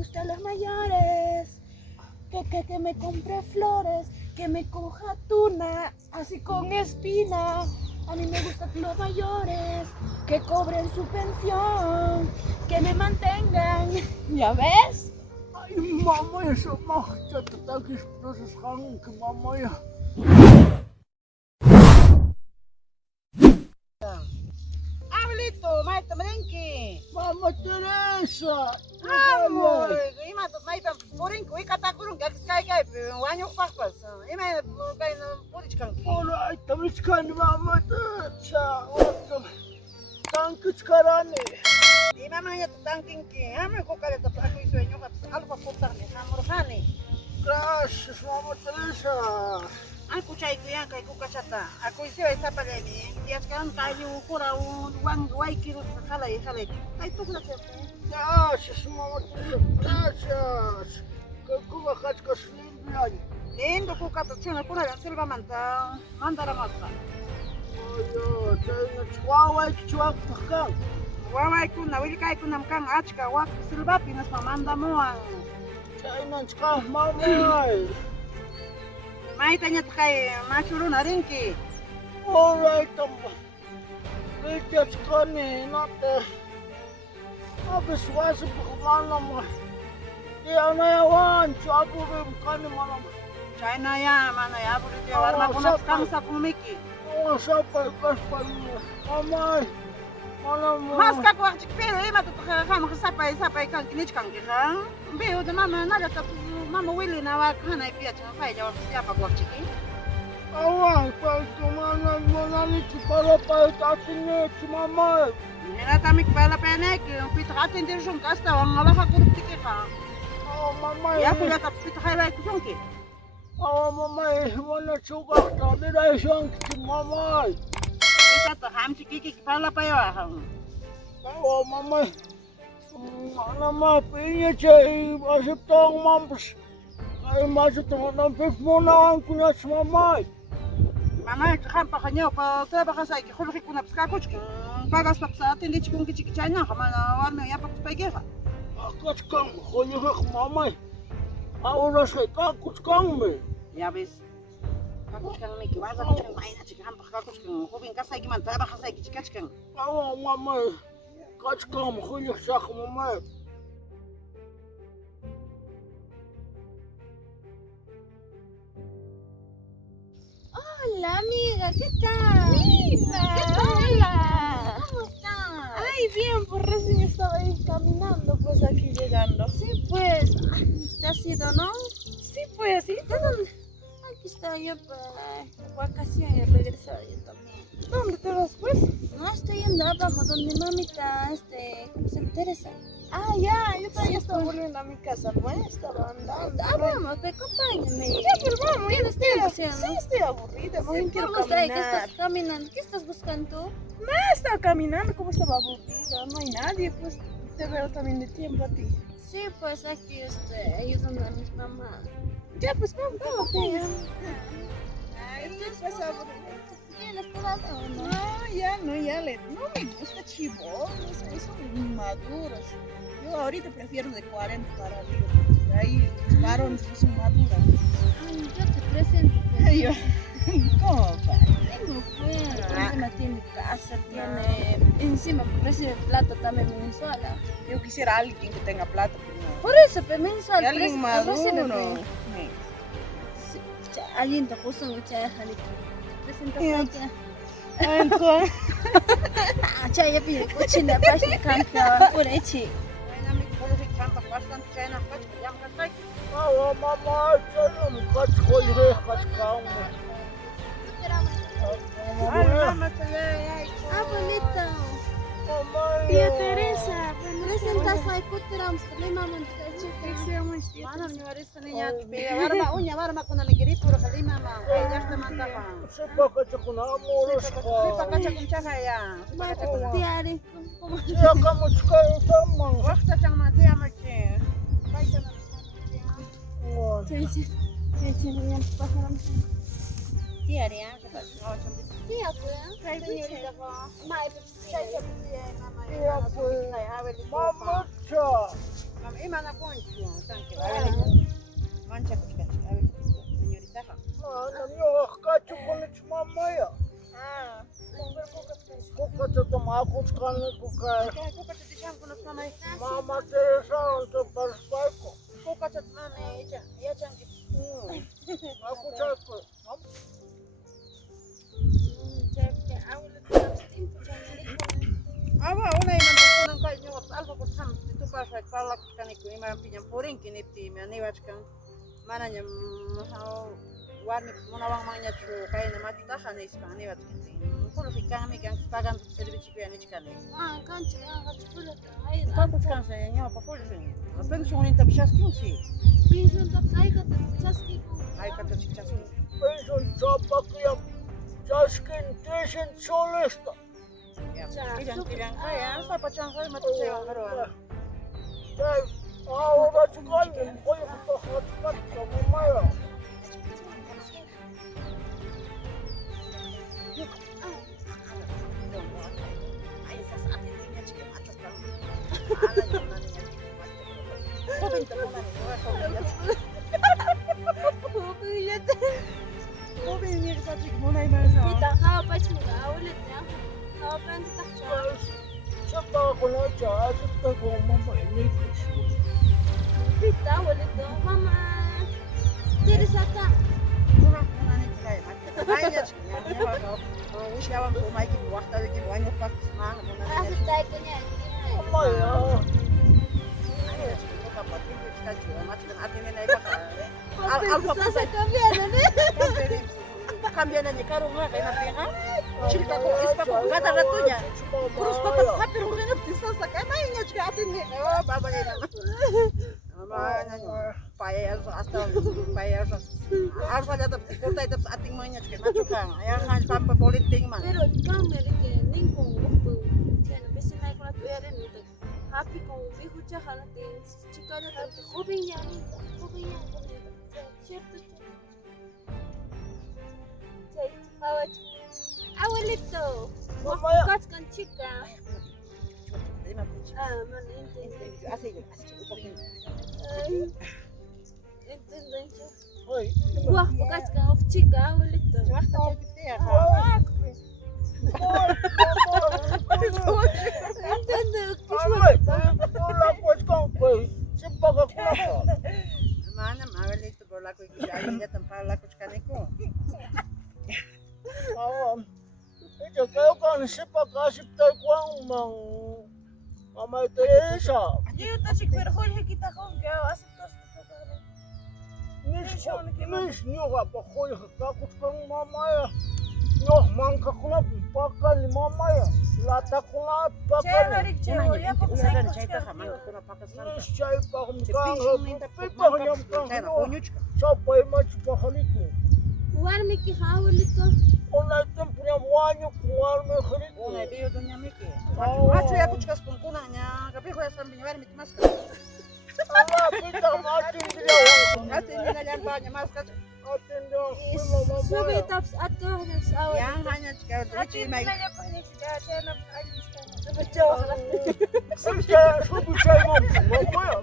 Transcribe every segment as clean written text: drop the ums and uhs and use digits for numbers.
gustan los mayores, que me compre flores, que me coja tuna, así con espina. A mí me gustan los mayores, que cobren su pensión, que me mantengan. ¿Ya ves? Ay, mamá, esa macha te takis proses hank, mamá ya. Abuelito, maestro merenque. Mamá Teresa, Amor, ima to maita porenku ikata kurung gak sky guy, wanyo pakpas. Ima kay na purichkanki. Ora, tamiskan mamá Teresa, wakam. Tankis karane. Ima manya to tanking ki. Ame ko kale to ako isuenyo kap alfa putane, amor hani. Gracias, mamá Teresa. Aku cai ku yang kay ku kachata. Aku isi ay sapalemi. Dias kan kayu kura wang wai kiru halay. Kay to kula chepe. Gracias, mamá Teresa, gracias. Que kuba kachkas limpian. Lindo ku katuchuna kura ya selva manta. Mandara masta. Oye, tengo chihuahua y chihuahua. Wawai ku na wili kay ku namkang achka wak selva pinas mamanda moang. Tengo chihuahua, mamá. Mai tanya kay machuru na rinki. All right, Let's go not the. Abis was manama. Dia na yawan, chabu rim kan manama. China ya mana ya budi te warma kuna kang sa kumiki. Oh, sapa pas mamai. Manama. Mas ka ku chik pero ima to ka ma sapay kan kinich kang ki kan. Be de mama na ta mama wili na wa kana pia cha fai ja wa siapa ku chiki. Awan, pas mana manani para pa tatine mamai. Nila tamik pala penek, pitahatin din siyong kasta, ang alaka kuruptiki ka. Oh, mamai. Ya pula tap pitahalay ko siyongki. Oh, mamai, mana sugar ta dira siyang mamai. Ita to ham chiki pala pa yo ahang. Oh, mamai. Manama pinya chay asip tong mampus. Ay masip tong nampif mo na ang kunyas mamai. Mama, kam pa kanyo pa taba ka sa ikihulki ko na pska ko chiki. Pagas pa sa atin di chikong kichiki chay na kama na warme ya pa kuspay geha. Akas kang kunyas mamai. Auras kay kakus kang me. Ya bis. Kakus kang miki waza ko chikang maina chiki ham pa kakus kang hubing ka sa ikiman taba ka sa ikichika chikang. Awa mamai. Kas kang kunyas sak mamai. Hola, amiga, ¿qué tal? Nina, ¿Qué tal? hola. ¿Cómo estás? Ay, bien, pues recién estaba ahí caminando, pues aquí llegando. Sí, pues, ¿te has ido, no? Sí, pues, sí. ¿De dónde? Aquí estoy yo, pues, de vacaciones, regresado yo también. ¿Dónde te vas, pues? No, estoy yendo abajo, donde mamita, ¿cómo se llama? Teresa. Ah, ya, yo también Sí, estaba pues. volviendo a mi casa, pues, estaba andando. Ah, vamos, ve, acompáñame. Ya, pero vamos, ¿Qué ya estoy haciendo? Sí, estoy aburrida, más bien quiero ¿Cómo está? ¿Qué caminar. estás caminando? ¿Qué estás buscando tú? Estaba caminando, como estaba aburrida, no hay nadie, pues, te veo también de tiempo a ti. Sí, pues aquí, ayudando a mis mamás. Ya, pues, vamos, vamos. Ay, Pues, aburrida. ¿Tienes esperanza o no? No, no me gusta chivolos, son inmaduros. Yo ahorita prefiero de 40 para arriba, porque ahí los varones no son maduros. Ay, yo te presento. Pues. Ay, yo, ¿cómo va? Tengo pues, encima tiene casa, tiene, encima recibe plata también mensual. ¿Ah? Yo quisiera alguien que tenga plata, pero no. Por eso, pues mensual, Y alguien recibe, maduro. pues. Sí. Sí, alguien te puso en mucha presentación. Entonces, Chaya pide cochina, página, canta, por echi. Wala mi kulki champa bastante chay na kach yam ka tay. Awa mamai, tayo mukat kunyas kas kang me. Ay, mama ay. Abuelita, Mamai. tía Teresa, presentación ay kutirams, lima mantika. Mana mi warista niya be warma kuna nagiri puro kali mama. Ay jasta manta ka. Siapa kata kuna amuros Sipa ka. kacha kun chaka ya. Sipa kacha kun. Tiari, Siya kamu sekarang sama. Wakta chang mati amache. Baita na. Wah. Cici, yang pasaran. Tiari ya. Oh, chambi. Iya, pues. Kay señorita ko. Mai chay chambi mama. Iya, pues. Ay, aweli. Mama cha. Mama, ima mana concho, tanque, a ver, mancha kuchka, a ver, señorita. Mana nyoha kachu kunich mamaya. Kukata tamakuchkani kukay. Kukacha ti champo nos mama. Mama Teresa untuk perspeko. Kukacha mama ya changi. Aku cakap. Awa una imam kunan kai nyot alfa ko sam tu pa fa pala kani ko imam pinyam porin kini ti me ani wachkan mana nyam warni munawang manya chu kai na matu ta khane ispani wachkan ti kulo fikami kan pagan servici pe ani chkane kan kuchkan sa nyo pa kulo fin pension inta bishaskin si ai kata chaskin Pension coba yang jaskin tesen solesta. Bilang kaya sa pachang kaya matu sa karuan. Dai, awak cakap ni, kau yang berhati sama Maya. Siapa aku nak cakap, siapa aku mama ini kesuai. Maya. Cambian aja karung lah kayak napi kan? Cerita kok ispa kok kata ratunya. Terus patah tapi rumahnya bisa sakai mainnya juga apinya. Oh babanya nama. Namanya payah asal payah harus ada kota itu ating mainnya juga macam kan. Yang hanya sampai politik mah. Pero kamera que ningkong waktu tiada bisa naik kelas biarin untuk happy kong bihu cakap nanti jika ada nanti hobi yang cierto Abuelito, bukas kan chica. Mana entiendo. Así un poquito. Entiendo. Oi. Buah, bukas kan chica, abuelito. Cuma tak kita ya. Entiendo. Tolak bos kau, siapa aku nak? Mana abuelito berlaku itu aja tempat laku sekarang itu. Itu kau kan siapa kasih tahu kau mang Mama Teresa. Yo tadi berhol kita kau kau asyik Nis nyoga pakoy takut kang mama ya. Nyoh mangka kuna pakal mama ya. Lata kuna pakal. Ya kok saya cerita sama kuna pakai Nis cai pakam kang. Pipah Pakam kang. punyuc. Sampai macam pakalik. Warmi ki abuelito. Ona itu punya wanyu keluar mekrik. Una bio doña Miki. Macho ya kuchkas punkunanya, tapi kau sambil nyawar mit masker. Allah kita mati dia. Ati ni ngajan banyak masker. Atin dia. Subi taps atuh nas awal. Yang hanya jika lucu mai. Subuh saya mama ya.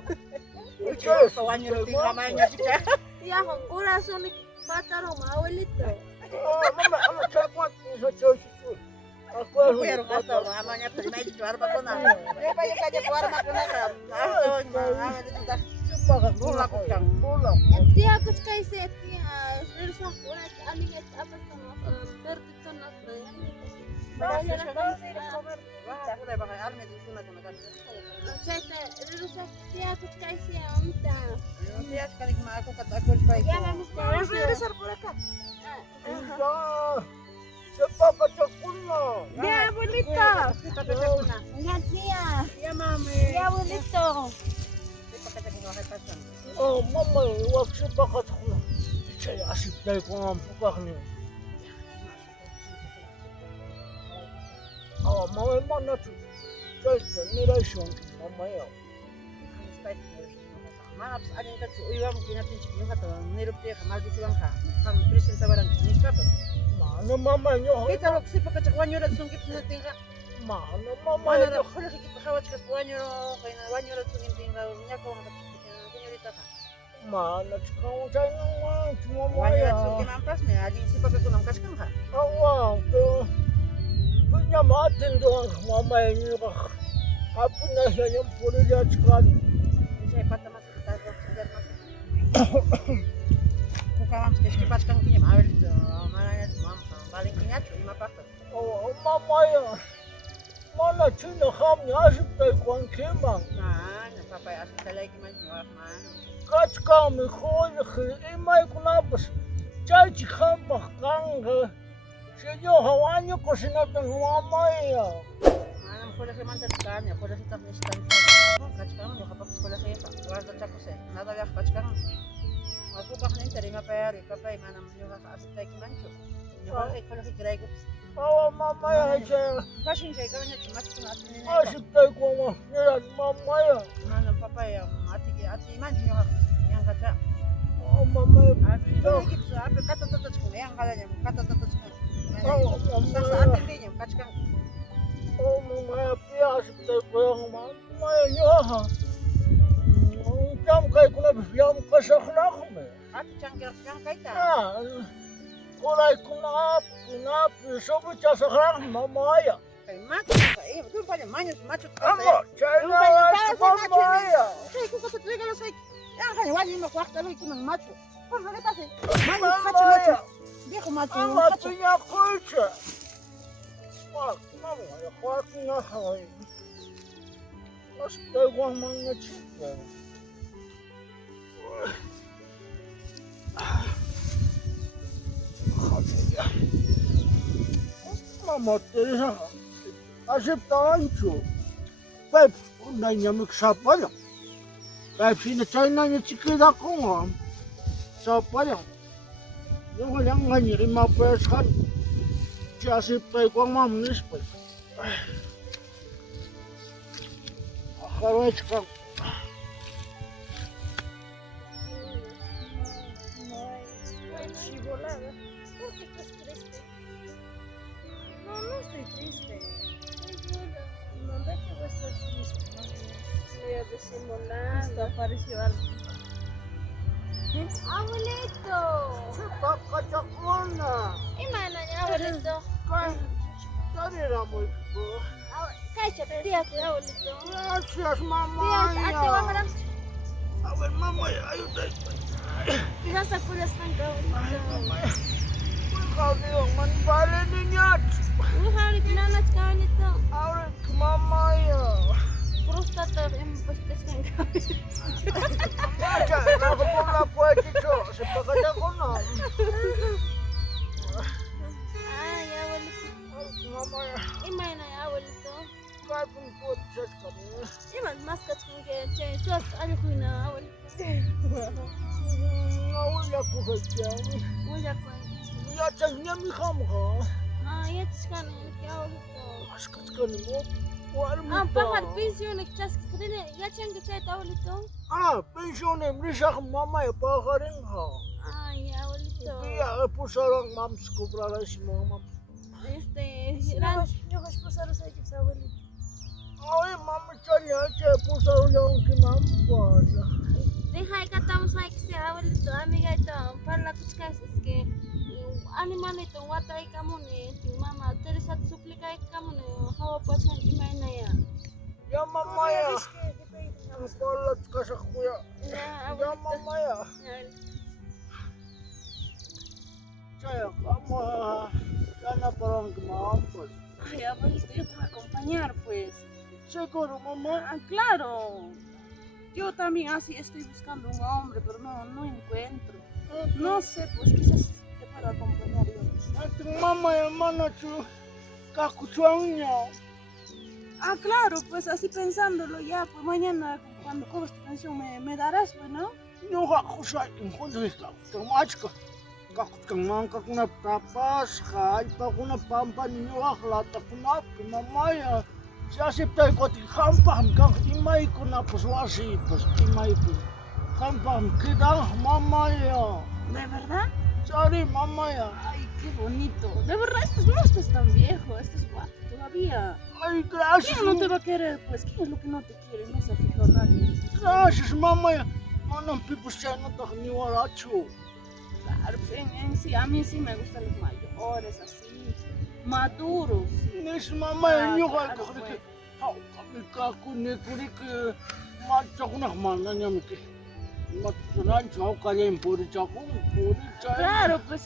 Kawannya tinggal mainnya jika. Ya con corazón mataron a abuelito. Mama cepat sesuatu. Aku Pero gasto, namanya primay di luar pa ko na. Di ba yung kanya luar pa ko na ka? Bulak ko siyang. Bulak. Tía kuch kaise tía risa una amiga apa sama perdito na. Saya risa tía kuch kaise amta. Ya vamos a regresar por acá. Cepat baca kuna. Ya, abuelito. Ya, tía. Ya mami. Ya, abuelito. Oh, mama, wag cepat baca kuna. Saya asyik dari kuna buka ni. Oh, mama mana tu? Saya nilai siang mama ya. Maaf, ada yang kata, iya mungkin nanti cikin kata, nirup dia kemal di silang kah, kamu present tawaran jenis apa? Mana mama nyoh? Kita waktu si pekacak wanyo dan sungkit nanti kah? Mana mama? Mana dah, kalau kita kawat kas wanyo, kaya wanyo dan sungkit tinggal, nyakau nak Mana chikaw chay naman, Wanya mamaya. suki mampas me alin si pagkakunam kaskan ha. Awang, pero punya matin doon mamaya niyo ka. Hapon na siya yung puro niya chikan. Saya patah masuk ke dalam segar masuk. Kukawam sekali pas kang punya awal itu mana semua paling punya cuma apa? Oh, mamaya. Mana china ham niya asip tayo kwan kimang. Nah, papa ya asal lagi mana mana. Kaç kami koy imay kunabas. Chay chikam bakang. Siya hawanyo ko sinatang mamaya. Mana sekolah saya mantan kan ya, sekolah saya tak nistan. Kaç kamu ya kapag sekolah saya tak warga cakap saya. Nada ya kaç kamu. Aku bahkan terima payari, papa mana menyuruh asal lagi mancu. Menyuruh kalau kita ikut. Oh, mamaya siya. Kasih saya kalau cuma cuma ini. Asip tayo kwan mamaya. Mana papa ya ati mancu yang kata. Oh, mamaya. Itu gitu, apa kata kata cuma yang kalanya kata kata cuma. Oh, Sasa mamaya. ati dia kaç kamu. Oh, mamaya piya asip tayo kwan mamaya niyo ha. Ang jam kay kunabas yam kasaknak me. Ati cangkir yang kaita. Ah, kulay kunap, sobo casaknak mamaya. Kay macu, betul pada manyu macu. Amo, chay na mamaya. Saya ikut kata dia kalau saya yang kan wajib mak waktu lalu itu macu. Kau nggak tahu sih. Manyu macu macu. Dia kau macu. Ama pinya kulcha. Wak, mamaya, kwak na hay. Asip tayo kwan mga chika. Mama Teresa, asip tayo. Pep, unay niya miksapa lang. Pep, sinachay na niya chikida ko nga. Sapa lang. Yung kanyang ganyan, mapeskan. Siya asip tayo ko ang mamnis pa. Akaroy chikang. Chivolada. ¿Por qué estás triste? No, no estoy triste. No, ve que voy a estar triste. Medio disimulando. Hasta apareció algo. Abuelito. Chipakachakuna. Imana niya, abuelito. Kay, tarira mo ito. Kacha, tiyate, abuelito. Gracias, Tiyate, mamaya. ate, wamarang. A ver, mamaya, ayuda. Nasa pulas ng abuelito. Mamaya. Ikaw niyong manbali niya. Uharit nanat ka nito. Awit, mamaya. Prostator, impastas ng abuelito. Baca, nakapula po ito. Sipakachakuna. Ay, abuelito. Mamaya. Imana niya, abuelito. Kaya pong po siya kami. Iman, maskat kong kaya chay. Suas, ano ko na, abuelito. Nawala ko kaya. Wala ko. Yachan niya mikam ka. Yatis ka na yun, kaya abuelito. Askas ka mo. Wala mo Pakar, pensyon, nagchas ka rin. Yachan ka chay, abuelito. Pensionem risak mamaya pa ka rin ha. Ay, abuelito. Kaya po sarang mams ko para si mama. Yo ko esposar sa ikip sa abuelito. Ay, mama chanya, che po sarang yung kimampas. Deja que estamos ahí que se abuelito, amiga ito, para que es que animan ito, wata ay kamune, tu mama, Teresa suplika ay kamune, hawa pa sa imay na ya. Ya mamaya. Ang palat ka sa kuya. Ya, Ya mamaya. Chaya, kama. Sana parang kimampas. Ay, abuelito, yo te voy a acompañar, pues. Seguro, mamá. Ah, claro. Yo también así estoy buscando un hombre, pero no encuentro. No sé, pues quizás te puedo acompañar yo. Ating mamaya, mana chu. Kakuchuang niya. Ah, claro, pues así pensándolo ya, pues mañana cuando cobres tu pensión me darás, pues, ¿no? Yung kakusay, yung kundi ka. Tumach ka. Kakutang mangkak na tapas ka. Ipa ko na pampan ninyo kaklata ko na. Mamaya. Siasip tayo ko ti kampam kang imay ko na puswasi. Pas imay ko. Kampam kita mamaya. ¿De verdad? Sorry, mamaya. Ay, qué bonito. De verdad, no estás tan viejo, estás guapo todavía. Ay, gracias. ¿Quién no te va a querer? Pues, ¿quién es lo que no te quiere? No se ha fijado nadie. Gracias, mamaya. no pipos ya no te ni guaracho. Claro, pues en sí, a mí sí me gustan los mayores, así, maduros. Sí. Nis mamá yo Claro, que pues. kami kaku ne kuri que macho kuna mana nyam que matunan chao kaya puri chaku puri chay. Claro, pues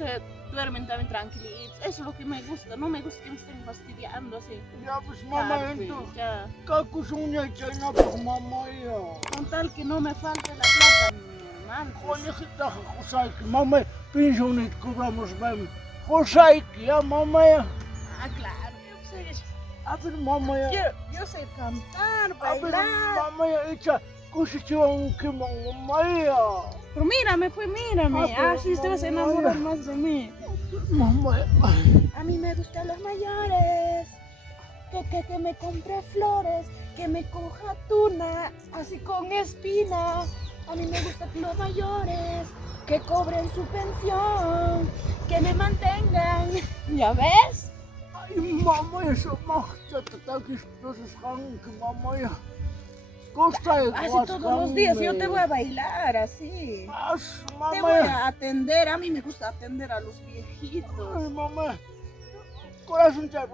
duermen también tranquilitos. Eso es lo que me gusta. No me gusta que me estén fastidiando así. Ya pues mamá Claro, pues, entonces ya. kaku sunya chay na pues mamá ya. Con tal que no me falte la plata, mi hermano. Pues. Oye que ta José que mamá pensión cobramos bem. José que ya mamá ya. Ah, claro. Yo sé, A ver mamá ya. yo sé cantar, A ver bailar. mamá ya echa cuestión que mamá ya. Pero mírame, pues mírame. pero Así te vas a enamorar más de mí. Mamá. A mí me gustan los mayores. Que me compre flores, que me coja tuna, así con espina. A mí me gustan los mayores, que cobren su pensión, que me mantengan. ¿Ya ves? Ay, mamá, eso más ya te está que entonces que mamá ya. Costa de Así todos los días yo te voy a bailar, así. Te voy mamá. a atender. A mí me gusta atender a los viejitos. Ay, mamá. Corazón ya,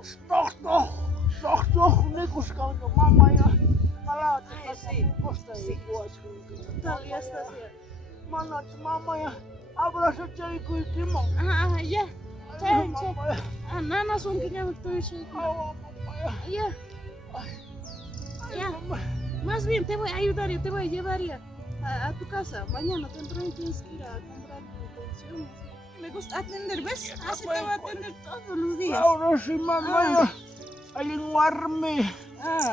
doch, Nicos cambio, mamá ya. Mala, Sí, costa de sí. Total, ya estás ya. Mana, mamá ya. Abrazo chico y timo. Ah, ya. Ay, Che. mamá ya. Ah, nana son que ya me estoy diciendo. Ay, mamá ya. Ya, Ay, Ya. mamá. más bien te voy a ayudar, yo te voy a llevar ya a tu casa. Mañana temprano tienes que ir a comprar tu pensión. Me gusta atender, ¿ves? Así te voy a atender todos los días. Ahora sí, mamá ya. A lenguarme. Ah,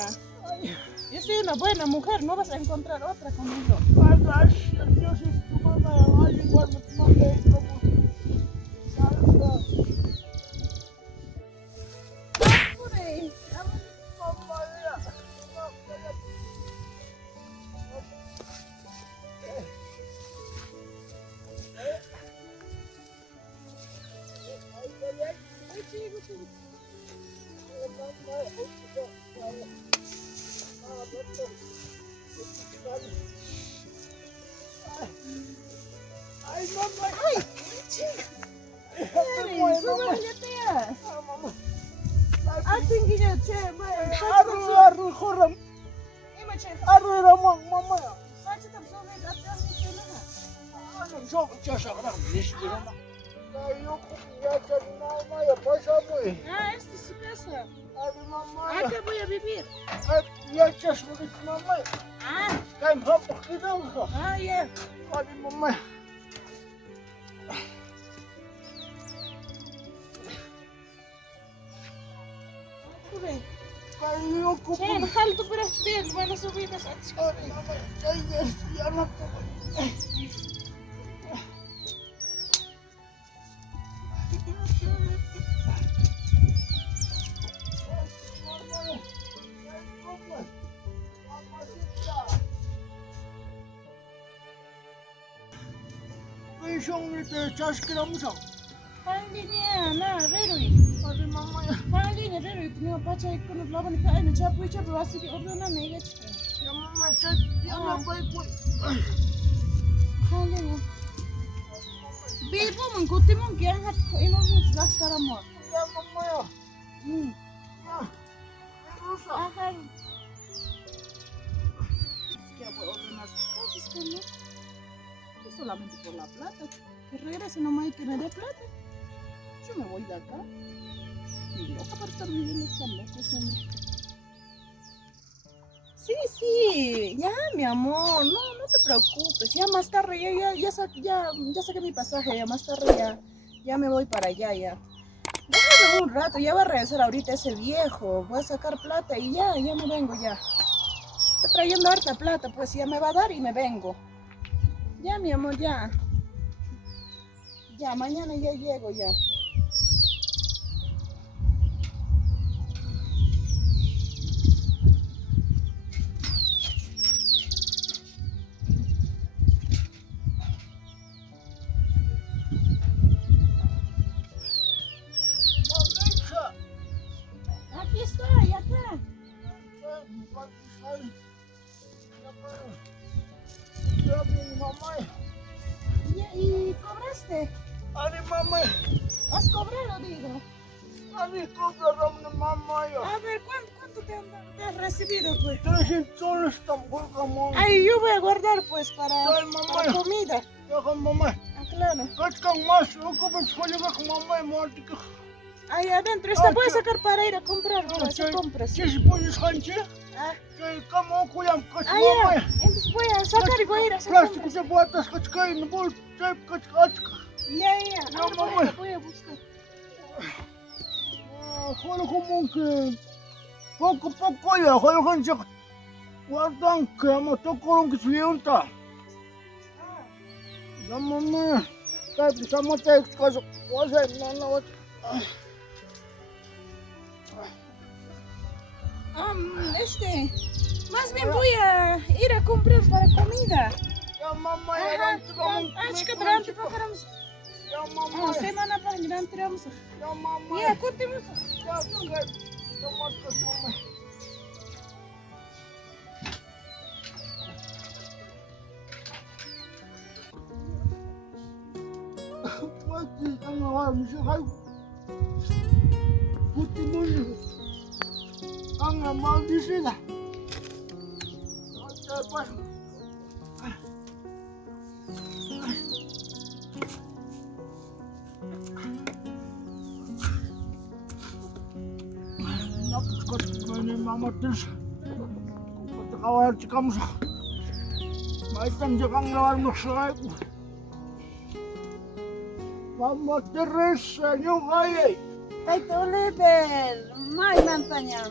yo soy una buena mujer, no vas a encontrar otra conmigo. Gracias, yo soy tu mamá. A lenguarme, tu mamá. Como salsa. Por ahí. Mamá ya. Ay, chico. Ay, mamá. Ay, chica. Ay, súbele ya tía. Atin gidiyor Arru, joram. İma çek. Arru, ramon, mamá. Saçı tam sonra atacağım hiç öyle ha. Ay, çok çaşakram. Nişkirim. Yok, ya mamá ya pasamos. Ah, esta es su casa. Ay, mamá. Acá voy a vivir. Ya çaşmadık mamá. Ah, Kayım hapık gidiyoruz. ah, ya. Hadi mamá. Buraya. Ay, yok, Şey, hal tu bırak değil, bana subir de saç. Ay, mamá. Ay, ya, Pensiyon ite çaşkıramışım. Hanginya, na, reroy. Hadi mamá ya. Hanginya reroy, tiniyor paça ikonu laban ita aynı çapı çapı vasili orduna ne geçti. Ya mamá, çek. Yana bay koy. Hanginya. Bir bu mun kutimun ki angat ko inonu lastaramor. Ya mamá ya. Hmm. Ya. Ne rusa? Ajá. Que ordenar sus cosas, que no. Que solamente por la plata. Que regrese nomás y que me dé plata. Yo me voy de acá. Y loca para estar viviendo esta loca, ese hombre. Sí, sí, ya, mi amor, no te preocupes. Ya más tarde, ya saqué mi pasaje, ya más tarde ya me voy para allá, ya. Déjame un rato, ya va a regresar ahorita ese viejo. Voy a sacar plata y ya me vengo ya. Está trayendo harta plata, pues ya me va a dar y me vengo. Ya, mi amor, ya. Ya, mañana ya llego ya. Mamicha. Aquí estoy, acá. Ya, mamá. ¿Y cobraste? Ani mamá. ¿Has cobrado, digo? Ani cobraron de mamá. A ver, ¿cuánto te has recibido, pues? 300 soles tampoco, mamá. Ay, yo voy a guardar, pues, para mamá. comida. Ya, mamá. Ah, claro. Kachkan más, loco, pues, joder, mamá, muerto. Ahí adentro está, voy a sacar para ir a comprar, para hacer compras. ¿Qué se pone escanche? Ah, ¿Cómo cuidan? ah, ya. Entonces voy a sacar y voy a ir a hacer Plástico compras. de botas, kachkan, no bol, kachka. Ya. No, Ah, mamá. voy a buscar. Joder, como que poco ya, joder, gente. Guardan que amo toco que se levanta. Ya, mamá. Pues amo te excaso. No. Más bien voy a ir a comprar para comida. Ya, mamá, Ajá, ya, chica, durante pagaremos. Ya, mamá. Semana para durante vamos. Ya, mamá. Ya, continuamos. Ya, mamá. Mati, kama wa mshakai. Puti muni. Kanga maldisi da. Acha pas. Nak kot mene mama terus. Kot kawar cikam. Maitam jakang lawar mukshai. Mama Teresa, yung kaya. Kay Oliver, may mantanyan.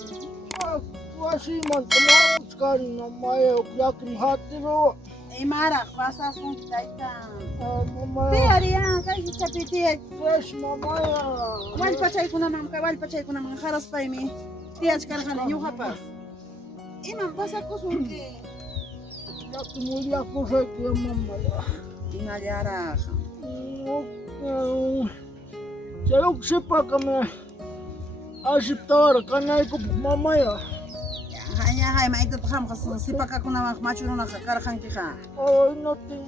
Wasi man tumawag ka na may yakin hati ro. Imara, kwasa sun taita. Mama. Te ariya, kay chapiti. Fresh mama. Wal pachay ko naman haras pa mi. Tiaj karhan yung hapas. Imam pasa ko sun ke. Yakin muli ako sa kaya mama. Inaliara. Sayok sipa kami. Asip tawar kanay ko mama ya. Hanya hay maigdat ham kasun sipak ako na machuno na karhan ki ka. Oh, nothing.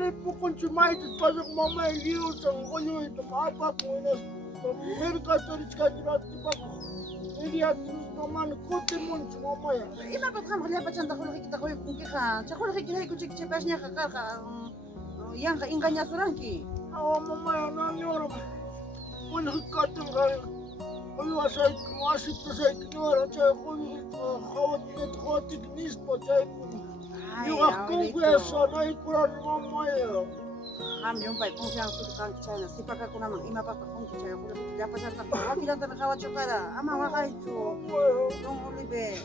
Ripo kung sumay ito pasok mama iliw sa kuyo ito maapa ko na Amerika toris ka nila tipak ko. Iliya tulus naman kote mo sa mama ya. Ima pat ham khaliya pachan ta khulki kita koy kun ki ka. Cha khulki kinay ko chik chipas niya ka ka. Yang ka inganya suranki. Awa mama ya nani ora. Kung nakikatang kaya. Kuyo asay kumasip na sa ikinwara. Chay kuyo kawat net kote ginis po. Chay kuyo. Yung ako kuya sana ikuran mama ya. Ham yung pai kung siyang sutukan China. Sipak ako naman ima pa kung siya ko ya pachan ta. Wakilan ta nakawat chokara. Ama wakay chu. Dong Olive.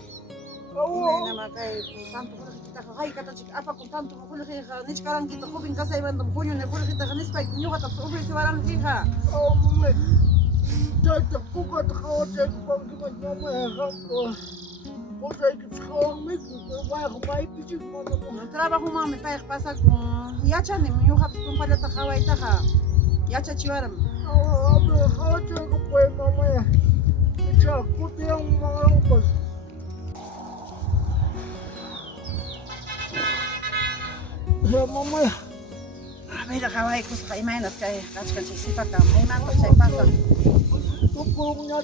Ina nama kay tanto ko kita hay kata chik apa kung tanto mo kulhi ka nis karang kita kubing kasay man dum kunyo ne kulhi kita kanis pa kunyo ka tapos ufri siwarang kiha. Oh mama. Chay tapuka takawat chay kupang kimat mama ya. Kung chay kitskawang mig. Waya kumay pichik mama mo. Trabajo mami pa pasa kung yacha ni mo hap kung pala ta kaway ta ka. Yacha chiwaram. Abe kawat chay kupay mama ya. Chay kuti ang mga rupas. Ya mama ya. May da kaway ko sa kaimay na kay kachkan si sipak ka. May man ko sa pasa. Tukulong niya.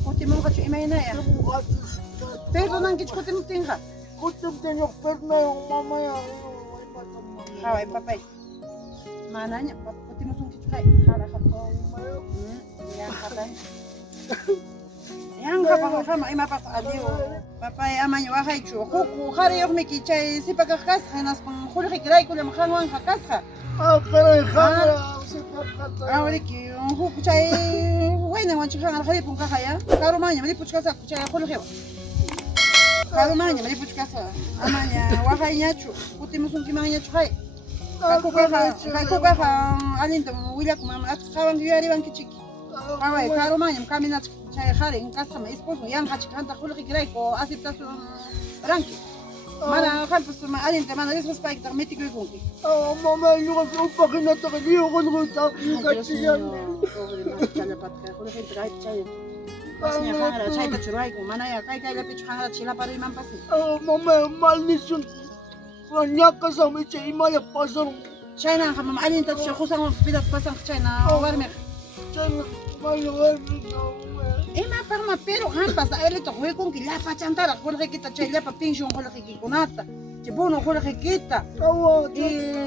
Kuti mo ka imay na ya. Tukulong Pero nang kich kuti mo tingha. kutum din yung perna yung mama ya. Kaway papay. Mana niya kuti mo sung kich kay. Hala ka po. Yan kapay. Yang kapang sama ima pa adiyo. Papay amanya wakay chu. Kuku khari yok miki chay sipak ka kas hanas pang khulki kiray ko lam khanwan ka kas ha. Karay kaya. Sipat kata. Awriki huku chay wayna wan chikhan khari pung ka kaya. Karumanya mali puchka sa chay khulki. Karumanya mali puchka sa. Amanya wakay nya chu. Kuti mo sung kimanya chu kay. Kuka ka alin to wilak mama at kawang yari bang kichiki. Kawai karumanya kamina chay khari kasama esposo yang hachik hanta khulki kiray ko aceptación ranki. Mana khalpus ma alin te mana esposo pa iktar meti ko kunki. Mama yung upakin na takaliyo ko nung tapos kasi yan. Pobre mas chala patka khulki kiray chay. Pasnya hangara chayta churayku manaya kayllapichu hangara chilaparuyman pasi. Mamá, maldición. Ñakasami chay imaya pasaron. Chayna mama allinta husan vida pasan chayna warmi. Chayna maya warmiqa, mamá. Ima parma pero hampas aelito huikunki llapa chantara jorgequita chay llapa pension jorgequikunata. Chay bono jorgequita. Awa,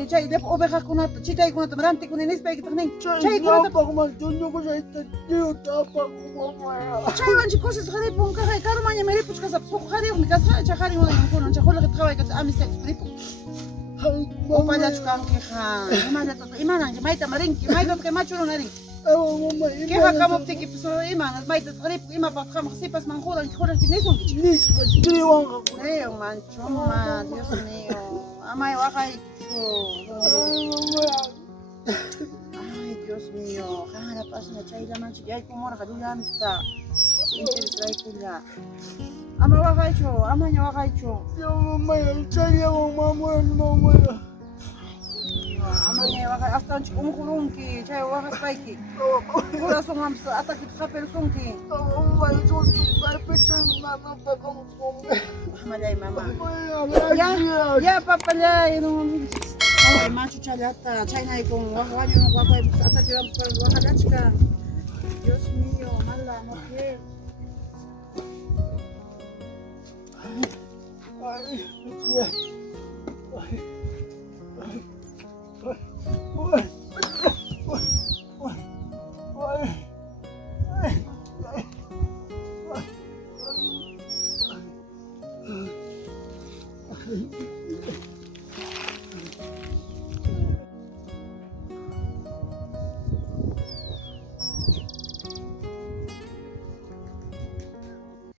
Chay llapa ovejakunata chitaykunata rantikuni nispaykita nin. chay Chaykunata ñapak man, tuñuko sa ita tío tapak, mamá. chaywanchi cosas jaripun kajay karumaña meripuch kasap suq jariyuqmi kasqa chay jariyuqman chay jorgequita qhawaykata amistayta ripu. Ay, Upallachu kankiqa imanatata imananki mayta marinki maytataq machurunarinki. awa, mamá. Queja kamuptiki imanas maytataq ripu imapaqtaq qamaq sipas manjuranki jorgeqki nisunkichu. Nispa, chikriwanqa. Creo, manchoma, Dios mío. Amay waqaychu. Ay, mamá. Ay, Dios mío. Qara pasna chayllamanchu yaykumurqa llullamanta. Interes raykulla. Ama waqaychu, amaña waqaychu. Yo, mamá, chayllawan mamá. Amaña waqay astanchik unqurunki, chay waqaspayki. Corazonmanpas atakita qapirisunki. Mamá, yo tu nanapa como mamá. Amalay, mama. Gracias. Ya, papalay, no. Ay, macho chayata, chaynaykun wañunuq waqaypas atakirapas waqallachka. Dios mío, mala mujer. Ay, ay, ay.